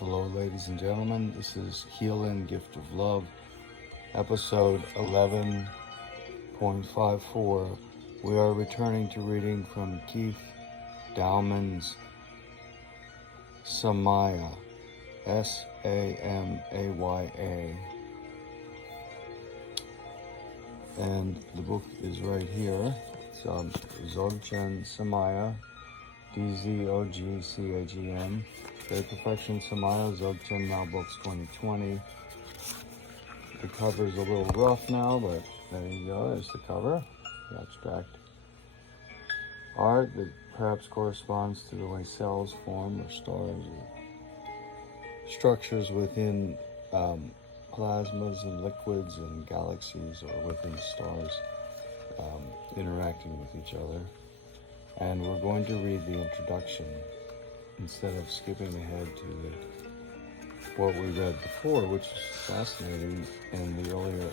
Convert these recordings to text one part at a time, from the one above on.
Hello, ladies and gentlemen. This is Healing Gift of Love, episode 11.54. We are returning to reading from Dowman'S Samaya, Samaya. And the book is right here. It's Dzogchen Samaya, Dzogchen. Great Perfection Samaya, Dzogchen, now books 2020. The cover is a little rough now, but there you go. There's the cover, the abstract art that perhaps corresponds to the way cells form, or stars, or structures within plasmas and liquids and galaxies, or within stars interacting with each other. And we're going to read the introduction instead of skipping ahead to what we read before, which was fascinating in the earlier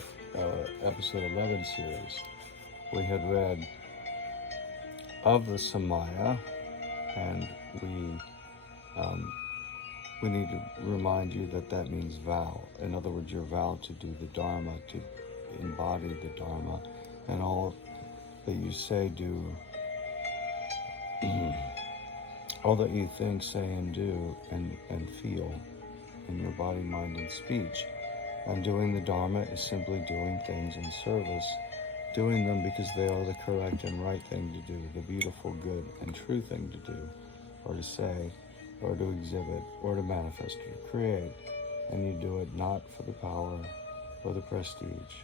episode 11 series. We had read of the Samaya, and we need to remind you that means vow. In other words, your vow to do the Dharma, to embody the Dharma, and all that you say, do, all that you think, say, and do, and feel in your body, mind, and speech. And doing the Dharma is simply doing things in service, doing them because they are the correct and right thing to do, the beautiful, good, and true thing to do, or to say, or to exhibit, or to manifest, or to create. And you do it not for the power or the prestige,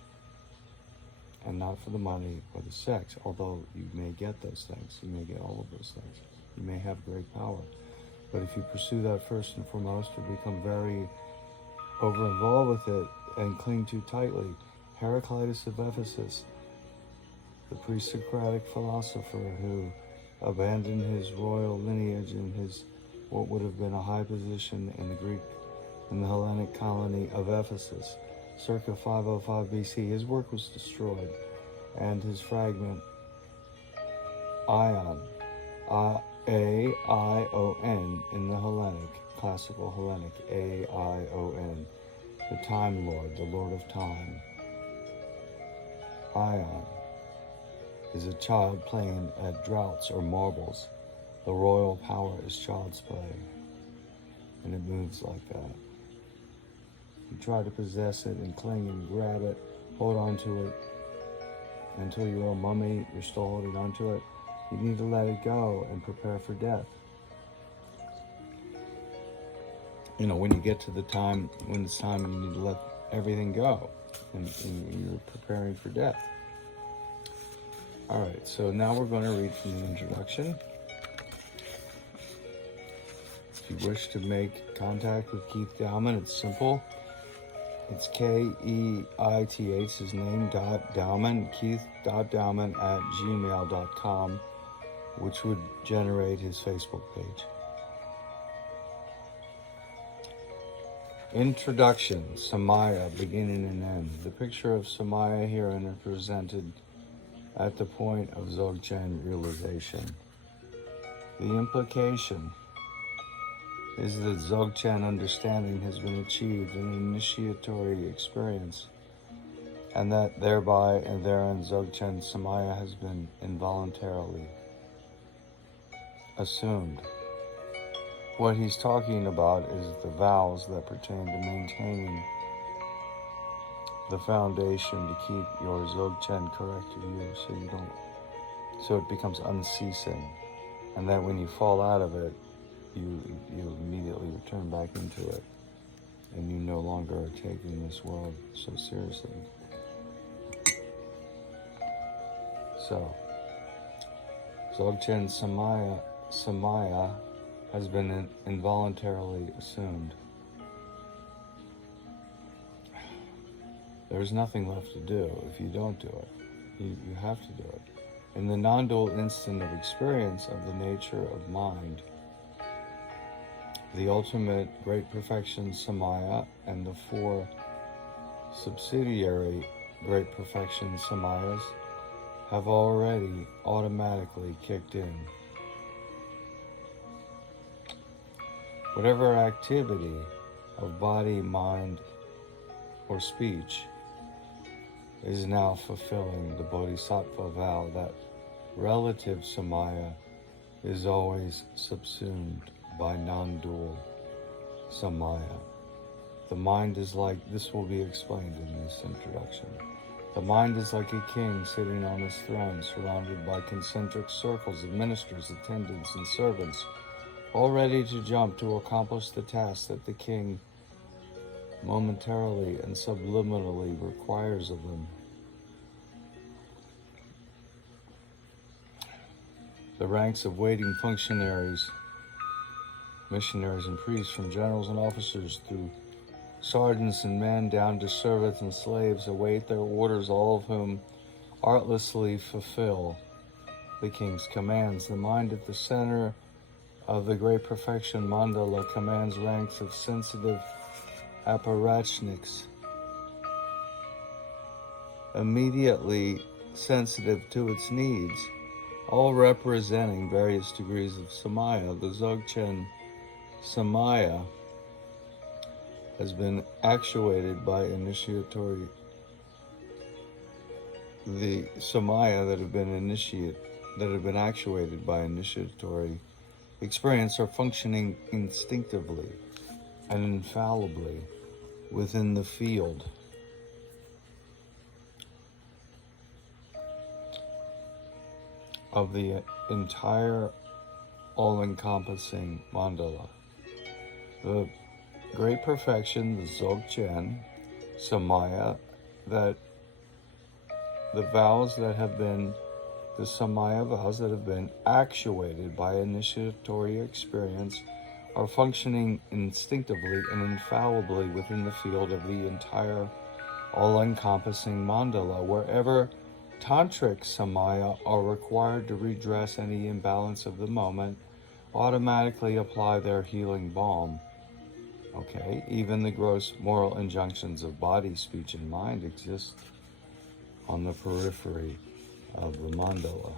and not for the money or the sex, although you may get those things, you may get all of those things. You may have great power. But if you pursue that first and foremost, or become very over-involved with it and cling too tightly, Heraclitus of Ephesus, the pre-Socratic philosopher who abandoned his royal lineage and his what would have been a high position in the Hellenic colony of Ephesus, circa 505 BC, his work was destroyed, and his fragment, Aion, A-I-O-N, in the Hellenic, classical Hellenic, A-I-O-N, the Time Lord, the Lord of Time. Aion is a child playing at draughts or marbles. The royal power is child's play, and it moves like that. You try to possess it and cling and grab it, hold on to it until you're a mummy, you're still holding on to it. You need to let it go and prepare for death. You know, when you get to the time, when it's time, you need to let everything go, and you're preparing for death. All right, so now we're going to read from the introduction. If you wish to make contact with Keith Dowman, it's simple. It's Keith, his name, .Dowman, Keith.Dowman@gmail.com, which would generate his Facebook page. Introduction, Samaya, beginning and end. The picture of Samaya herein is presented at the point of Dzogchen realization. The implication is that Dzogchen understanding has been achieved in an initiatory experience, and that thereby and therein Dzogchen Samaya has been involuntarily assumed. What he's talking about is the vows that pertain to maintaining the foundation to keep your Dzogchen correct to you, so it becomes unceasing, and that when you fall out of it, you immediately return back into it, and you no longer are taking this world so seriously. So, Dzogchen Samaya has been involuntarily assumed. There's nothing left to do if you don't do it. You have to do it. In the non-dual instant of experience of the nature of mind, the ultimate great perfection Samaya and the four subsidiary great perfection Samayas have already automatically kicked in. whatever activity of body, mind, or speech is now fulfilling the Bodhisattva vow that relative Samaya is always subsumed by non-dual Samaya. The mind is like, this will be explained in this introduction. The mind is like a king sitting on his throne, surrounded by concentric circles of ministers, attendants, and servants, all ready to jump to accomplish the task that the king momentarily and subliminally requires of them. The ranks of waiting functionaries, missionaries and priests, from generals and officers through sergeants and men down to servants and slaves, await their orders, all of whom artlessly fulfill the king's commands. The mind at the center of the great perfection mandala commands ranks of sensitive apparatchiks, immediately sensitive to its needs, all representing various degrees of Samaya. The Dzogchen Samaya has been actuated by initiatory, the Samaya that have been actuated by initiatory experience are functioning instinctively and infallibly within the field of the entire all-encompassing mandala. The great perfection, the Dzogchen Samaya, that the vows that have been, the Samaya vows that have been actuated by initiatory experience are functioning instinctively and infallibly within the field of the entire all-encompassing mandala. Wherever tantric Samaya are required to redress any imbalance of the moment, automatically apply their healing balm. Okay, even the gross moral injunctions of body, speech, and mind exist on the periphery of the mandala.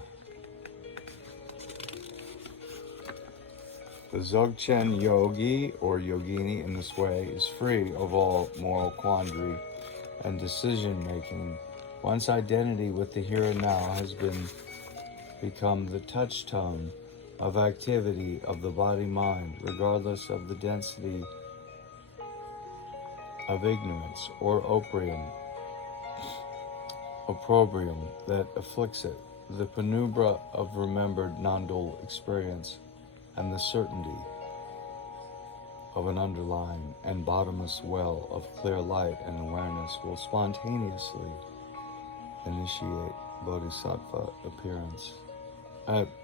The Dzogchen yogi or yogini in this way is free of all moral quandary and decision-making. One's identity with the here and now has become the touchstone of activity of the body-mind, regardless of the density of ignorance or opprobrium that afflicts it, the penumbra of remembered non-dual experience, and the certainty of an underlying and bottomless well of clear light and awareness will spontaneously initiate bodhisattva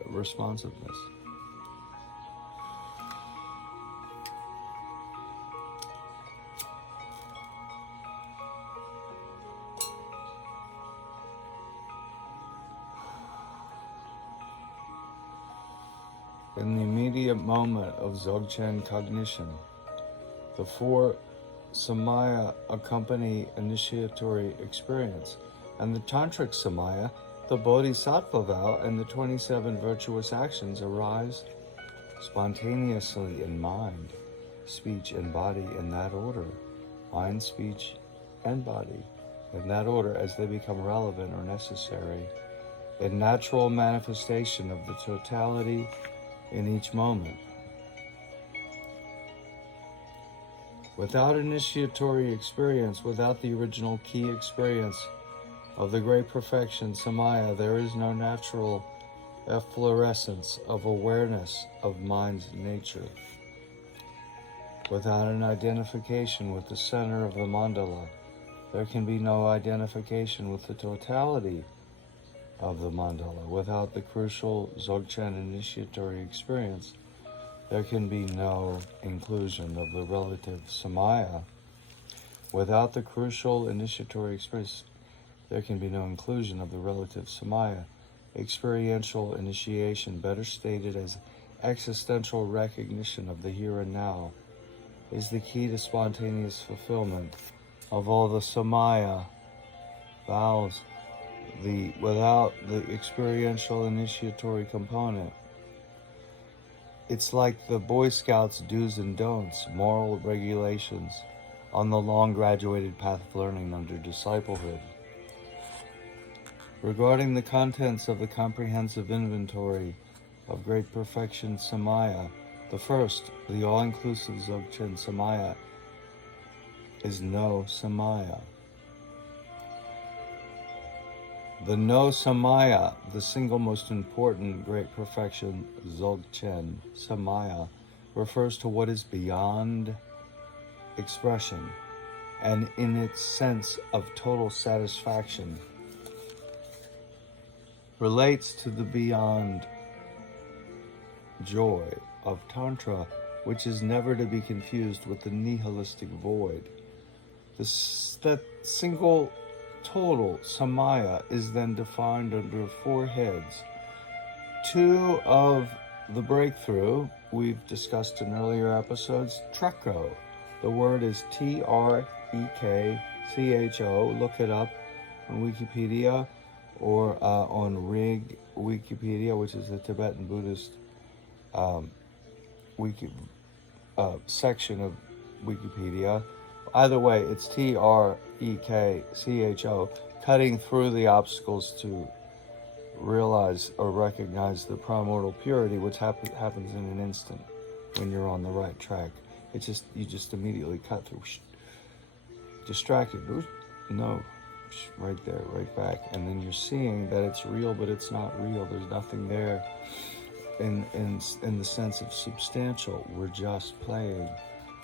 responsiveness. In the immediate moment of Dzogchen cognition, the four Samaya accompany initiatory experience, and the Tantric Samaya, the Bodhisattva vow, and the 27 virtuous actions arise spontaneously in mind, speech, and body in that order. Mind, speech, and body in that order as they become relevant or necessary, in natural manifestation of the totality in each moment. Without initiatory experience, without the original key experience of the great perfection, Samaya, there is no natural efflorescence of awareness of mind's nature. Without an identification with the center of the mandala, there can be no identification with the totality of the mandala. Without the crucial Dzogchen initiatory experience, there can be no inclusion of the relative Samaya. Without the crucial initiatory experience, there can be no inclusion of the relative Samaya. Experiential initiation, better stated as existential recognition of the here and now, is the key to spontaneous fulfillment of all the Samaya vows. Without the experiential initiatory component, It's like the Boy Scouts' do's and don'ts, moral regulations on the long graduated path of learning under disciplehood. Regarding the contents of the comprehensive inventory of great perfection Samaya, the first, the all-inclusive Dzogchen Samaya, is no Samaya. The no Samaya, the single most important great perfection Dzogchen Samaya, refers to what is beyond expression and in its sense of total satisfaction relates to the beyond joy of Tantra, which is never to be confused with the nihilistic void. That single total Samaya is then defined under four heads. Two of the breakthrough we've discussed in earlier episodes, Trekho. The word is Trekcho. Look it up on Wikipedia or on Rig Wikipedia, which is the Tibetan Buddhist section of Wikipedia. Either way, it's Trekcho, cutting through the obstacles to realize or recognize the primordial purity, which happens in an instant when you're on the right track. It's just, you just immediately cut through. Distracted. No. Right there, right back. And then you're seeing that it's real, but it's not real. There's nothing there in the sense of substantial. We're just playing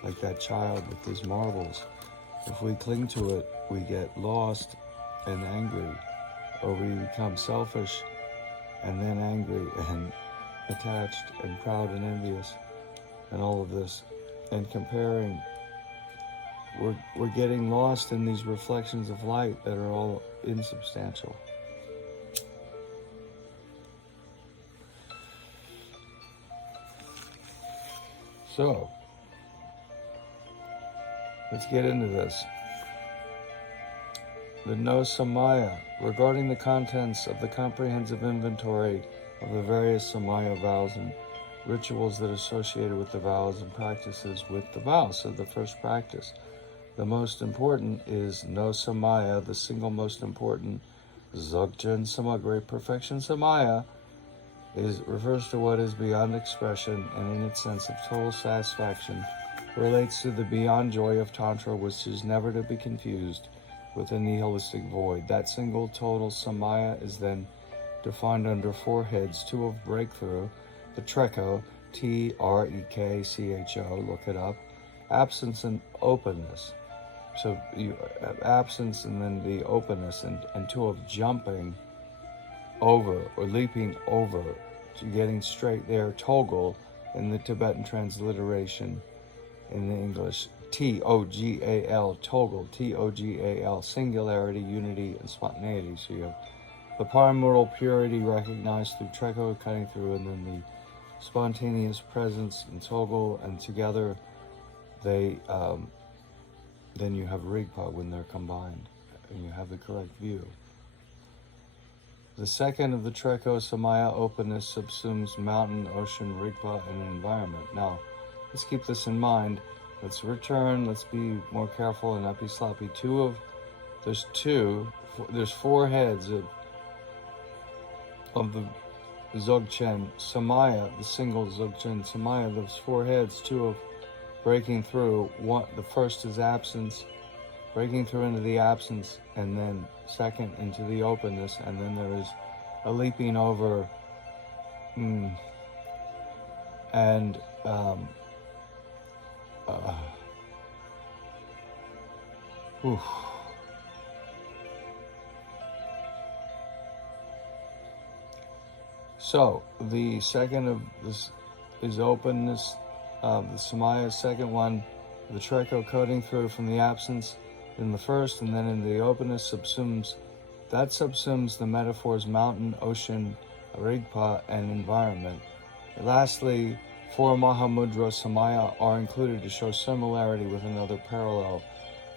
like that child with his marbles. If we cling to it, we get lost and angry, or we become selfish and then angry and attached and proud and envious and all of this. And comparing, we're getting lost in these reflections of light that are all insubstantial. So, let's get into this. The no Samaya, regarding the contents of the comprehensive inventory of the various Samaya vows and rituals that are associated with the vows and practices with the vows. So the first practice, the most important, is no Samaya, the single most important Dzogchen Samaya, great perfection Samaya, refers to what is beyond expression and in its sense of total satisfaction relates to the beyond joy of Tantra, which is never to be confused with a nihilistic void. That single total Samaya is then defined under four heads, two of breakthrough, the Trekho, Trekcho, look it up, absence and openness. So you have absence and then the openness, and two of jumping over or leaping over to getting straight there, Toggle in the Tibetan transliteration in the English, T-O-G-A-L, Toggle, T-O-G-A-L, singularity, unity, and spontaneity. So you have the primordial purity recognized through Trekho, cutting through, and then the spontaneous presence and Toggle, and together they, then you have Rigpa when they're combined, and you have the correct view. The second of the Trekho, Samaya, openness, subsumes mountain, ocean, Rigpa, and environment. Now, let's keep this in mind. Let's return, let's be more careful and not be sloppy. There's four heads of the Dzogchen Samaya, the single Dzogchen Samaya. Those four heads, two of breaking through. The first is absence, breaking through into the absence, and then second into the openness, and then there is a leaping over, So the second of this is openness. The Samaya, second one, the Trekho, cutting through from the absence in the first, and then in the openness subsumes the metaphors mountain, ocean, Rigpa, and environment. Lastly, four Mahamudra Samaya are included to show similarity with another parallel,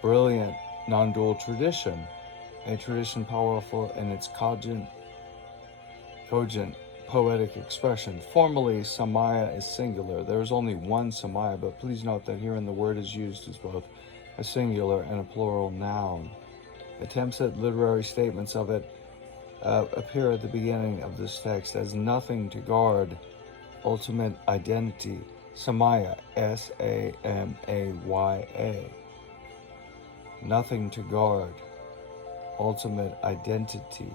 brilliant, non-dual tradition, a tradition powerful in its cogent poetic expression. Formally, Samaya is singular. There is only one Samaya, but please note that herein the word is used as both a singular and a plural noun. Attempts at literary statements of it appear at the beginning of this text as nothing to guard ultimate identity. Samaya, Samaya. Nothing to guard ultimate identity.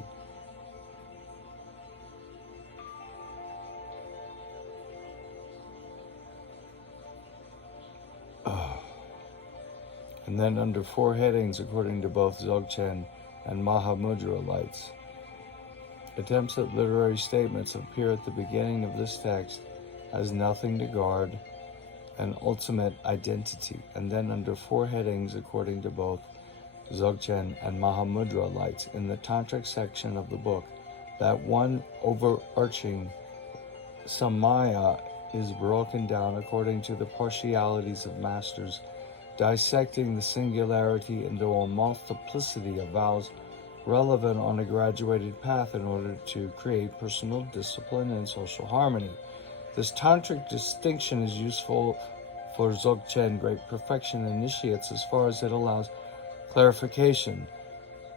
And then under 4 headings, according to both Dzogchen and Mahamudra lights. Attempts at literary statements appear at the beginning of this text as nothing to guard an ultimate identity. And then under 4 headings, according to both Dzogchen and Mahamudra lights, in the Tantric section of the book, that one overarching Samaya is broken down according to the partialities of masters, dissecting the singularity into a multiplicity of vows relevant on a graduated path in order to create personal discipline and social harmony. This tantric distinction is useful for Dzogchen great perfection initiates as far as it allows clarification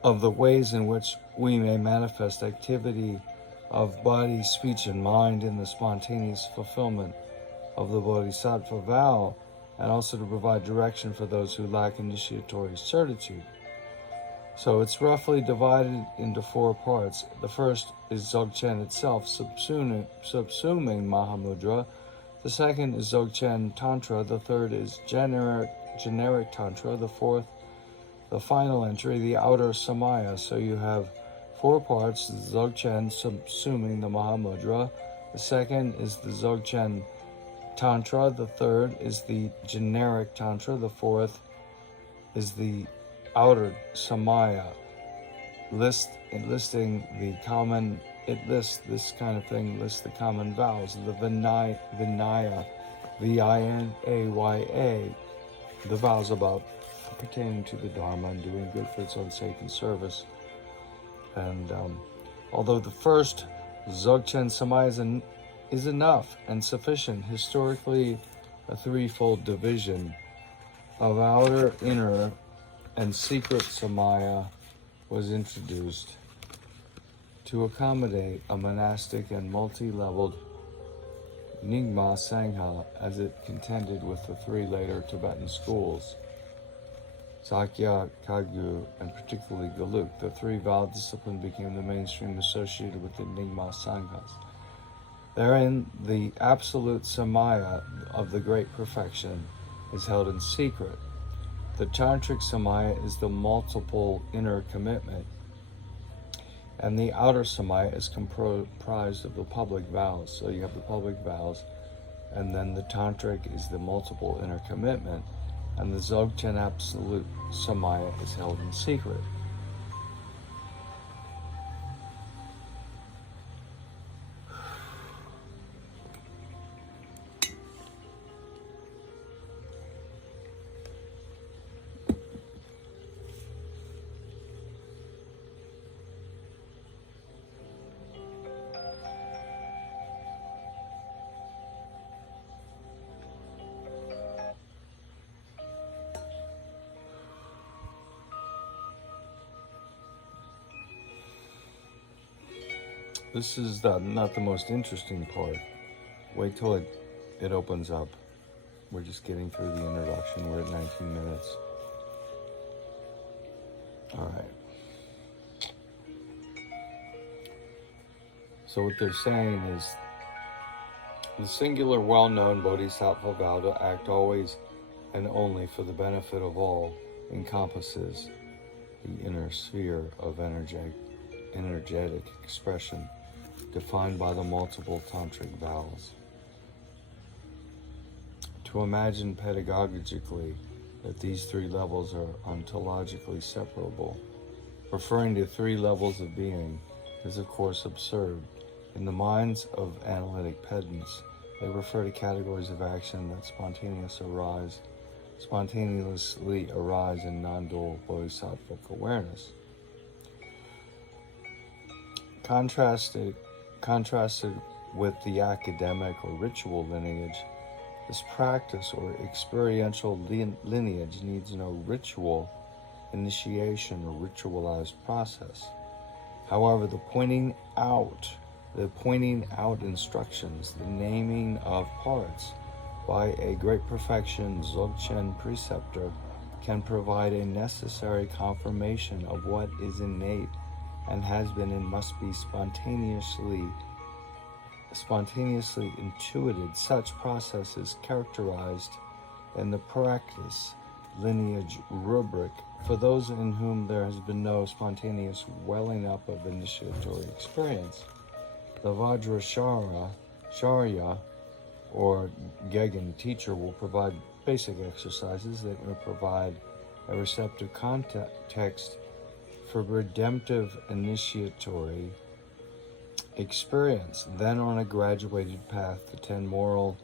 of the ways in which we may manifest activity of body, speech, and mind in the spontaneous fulfillment of the Bodhisattva vow, and also to provide direction for those who lack initiatory certitude. So it's roughly divided into 4 parts. The first is Dzogchen itself, subsuming Mahamudra. The second is Dzogchen Tantra. The third is generic Tantra. The fourth, the final entry, the outer Samaya. So you have 4 parts: the Dzogchen subsuming the Mahamudra. The second is the Dzogchen Tantra. The third is the generic Tantra. The fourth is the outer Samaya. Listing the common, it lists this kind of thing, lists the common vows, the Vinaya, Vinaya, the vows about pertaining to the Dharma and doing good for its own sake and service. And although the first Dzogchen Samaya is enough and sufficient, historically a 3-fold division of outer, inner, and secret Samaya was introduced to accommodate a monastic and multi-leveled Nyingma Sangha as it contended with the 3 later Tibetan schools, Sakya, Kagyu, and particularly Geluk. The 3 vow discipline became the mainstream associated with the Nyingma Sanghas. Therein, the absolute Samaya of the great perfection is held in secret. The Tantric Samaya is the multiple inner commitment, and the outer Samaya is comprised of the public vows. So you have the public vows, and then the Tantric is the multiple inner commitment, and the Dzogchen absolute Samaya is held in secret. This is not the most interesting part. Wait till it opens up. We're just getting through the introduction. We're at 19 minutes. All right. So what they're saying is the singular well-known Bodhisattva vow to act always and only for the benefit of all encompasses the inner sphere of energetic expression defined by the multiple tantric vows. To imagine pedagogically that these 3 levels are ontologically separable, referring to 3 levels of being, is of course absurd. In the minds of analytic pedants, they refer to categories of action that spontaneously arise in non-dual bodhisattvic awareness. Contrasted with the academic or ritual lineage, this practice or experiential lineage needs no ritual initiation or ritualized process. However, the pointing out instructions, the naming of parts by a great perfection Dzogchen preceptor can provide a necessary confirmation of what is innate and has been and must be spontaneously intuited. Such process is characterized in the practice lineage rubric for those in whom there has been no spontaneous welling up of initiatory experience. The Vajracharya or Gegen teacher will provide basic exercises that will provide a receptive context for redemptive initiatory experience. Then on a graduated path to 10 moral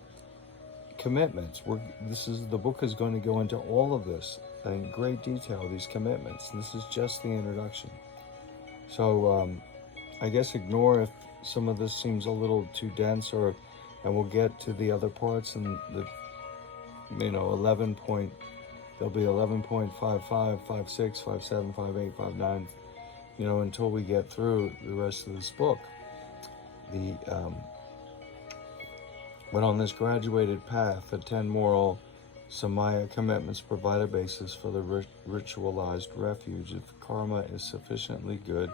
commitments. The book is going to go into all of this in great detail, these commitments. And this is just the introduction. So I guess ignore if some of this seems a little too dense, and we'll get to the other parts and there'll be 11.55, 56, 57, 58, 59, until we get through the rest of this book. But on this graduated path, the 10 moral Samaya commitments provide a basis for the ritualized refuge. If karma is sufficiently good,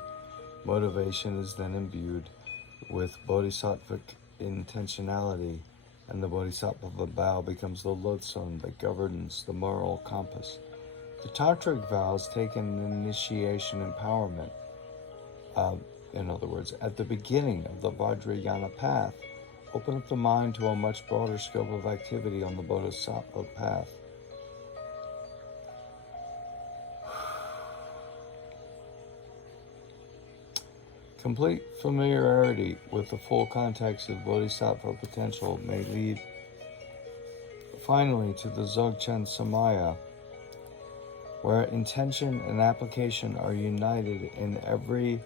motivation is then imbued with bodhisattvic intentionality, and the bodhisattva vow becomes the lodestone that governs the moral compass. The tantric vows take an initiation empowerment. In other words, at the beginning of the Vajrayana path, open up the mind to a much broader scope of activity on the bodhisattva path. Complete familiarity with the full context of bodhisattva potential may lead finally to the Dzogchen Samaya, where intention and application are united in every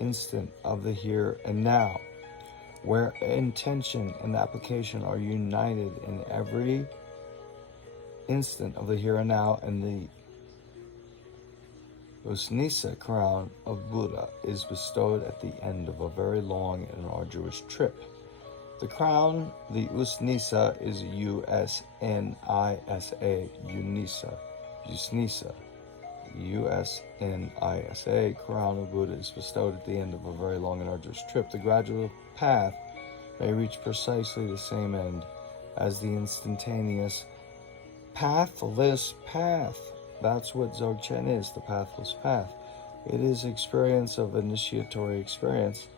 instant of the here and now. Where intention and application are united in every instant of the here and now, and the Usnisa crown of Buddha is bestowed at the end of a very long and arduous trip. The crown, the Usnisa, is U-S-N-I-S-A, Usnisa. U-S-N-I-S-A, crown of Buddha is bestowed at the end of a very long and arduous trip. The gradual path may reach precisely the same end as the instantaneous pathless path. That's what Dzogchen is, the pathless path. It is experience of initiatory experience,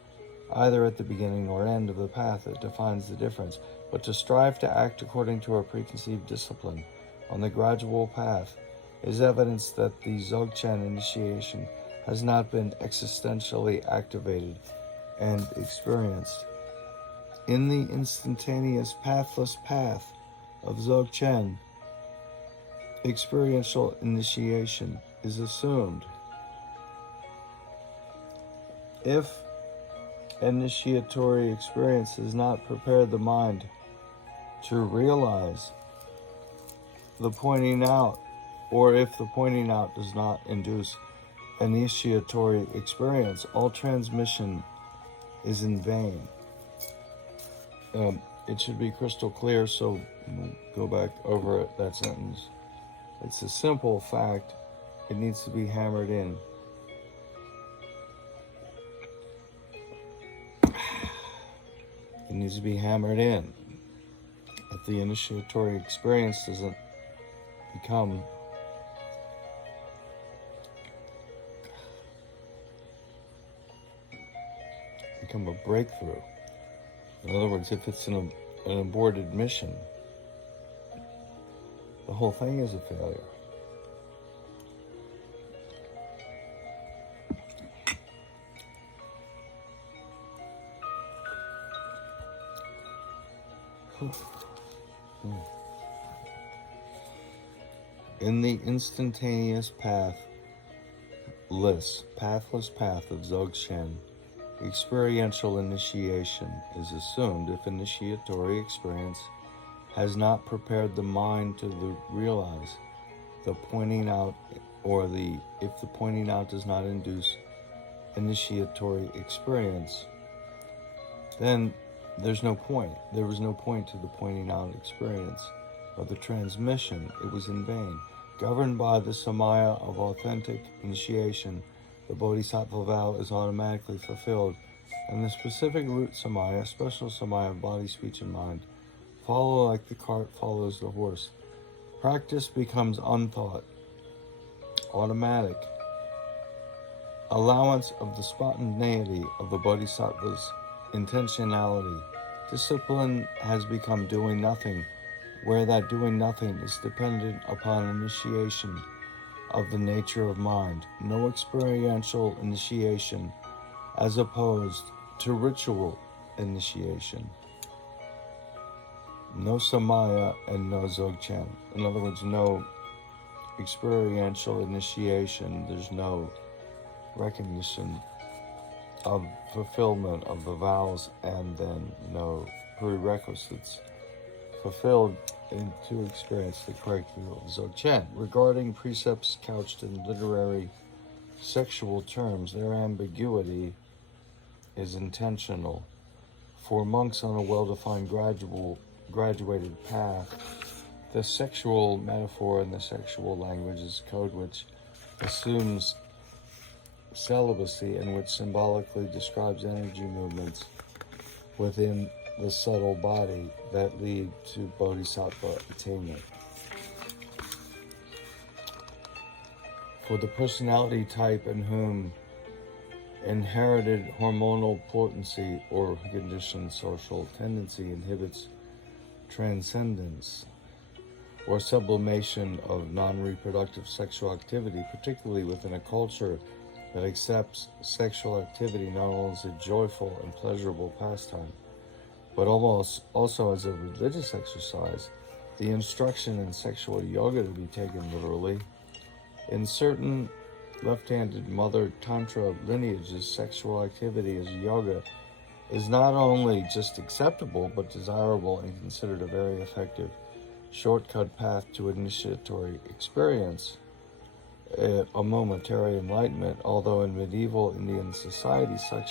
either at the beginning or end of the path, that defines the difference. But to strive to act according to a preconceived discipline on the gradual path is evidence that the Dzogchen initiation has not been existentially activated and experienced. In the instantaneous pathless path of Dzogchen, experiential initiation is assumed. If initiatory experience has not prepared the mind to realize the pointing out, or if the pointing out does not induce initiatory experience, all transmission is in vain. It should be crystal clear, so go back over that sentence. It's a simple fact. It needs to be hammered in. It needs to be hammered in. If the initiatory experience doesn't become a breakthrough. In other words, if it's an aborted mission, the whole thing is a failure. In the instantaneous pathless path of Dzogchen, Experiential initiation is assumed if initiatory experience has not prepared the mind to realize the pointing out, or if the pointing out does not induce initiatory experience, then there's no point. There was no point to the pointing out experience of the transmission. It was in vain. Governed by the Samaya of authentic initiation, the Bodhisattva vow is automatically fulfilled, and the specific root Samaya, special Samaya of body, speech, and mind, follow like the cart follows the horse. Practice becomes unthought, automatic. Allowance of the spontaneity of the Bodhisattva's intentionality. Discipline has become doing nothing, where that doing nothing is dependent upon initiation of the nature of mind. No experiential initiation as opposed to ritual initiation. No Samaya and no Dzogchen. In other words, no experiential initiation. There's no recognition of fulfillment of the vows, and then no prerequisites fulfilled to experience the correct view of Dzogchen. Regarding precepts couched in literary sexual terms, their ambiguity is intentional. For monks on a well-defined graduated path, the sexual metaphor in the sexual language is code which assumes celibacy and which symbolically describes energy movements within the subtle body that lead to bodhisattva attainment. For the personality type in whom inherited hormonal potency or conditioned social tendency inhibits transcendence or sublimation of non-reproductive sexual activity, particularly within a culture that accepts sexual activity not only as a joyful and pleasurable pastime, but also as a religious exercise, the instruction in sexual yoga to be taken literally. In certain left-handed mother tantra lineages, sexual activity as yoga is not only just acceptable, but desirable and considered a very effective shortcut path to initiatory experience, a momentary enlightenment. Although in medieval Indian society, such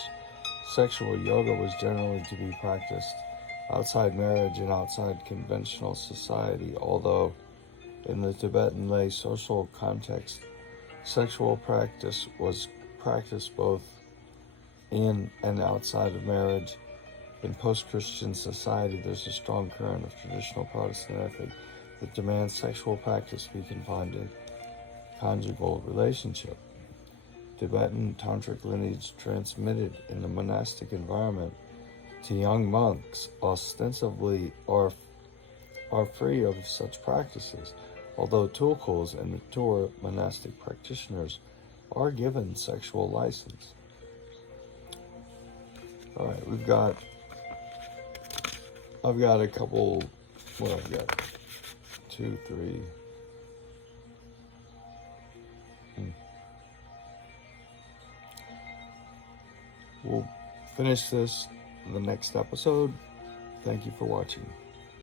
sexual yoga was generally to be practiced outside marriage and outside conventional society, although in the Tibetan lay social context, sexual practice was practiced both in and outside of marriage. In post-Christian society, there's a strong current of traditional Protestant ethic that demands sexual practice be confined to conjugal relationship. Tibetan tantric lineage transmitted in the monastic environment to young monks ostensibly are free of such practices, although tulkus and mature monastic practitioners are given sexual license. All right, I've got a couple, I've got 2, 3. We'll finish this in the next episode. Thank you for watching.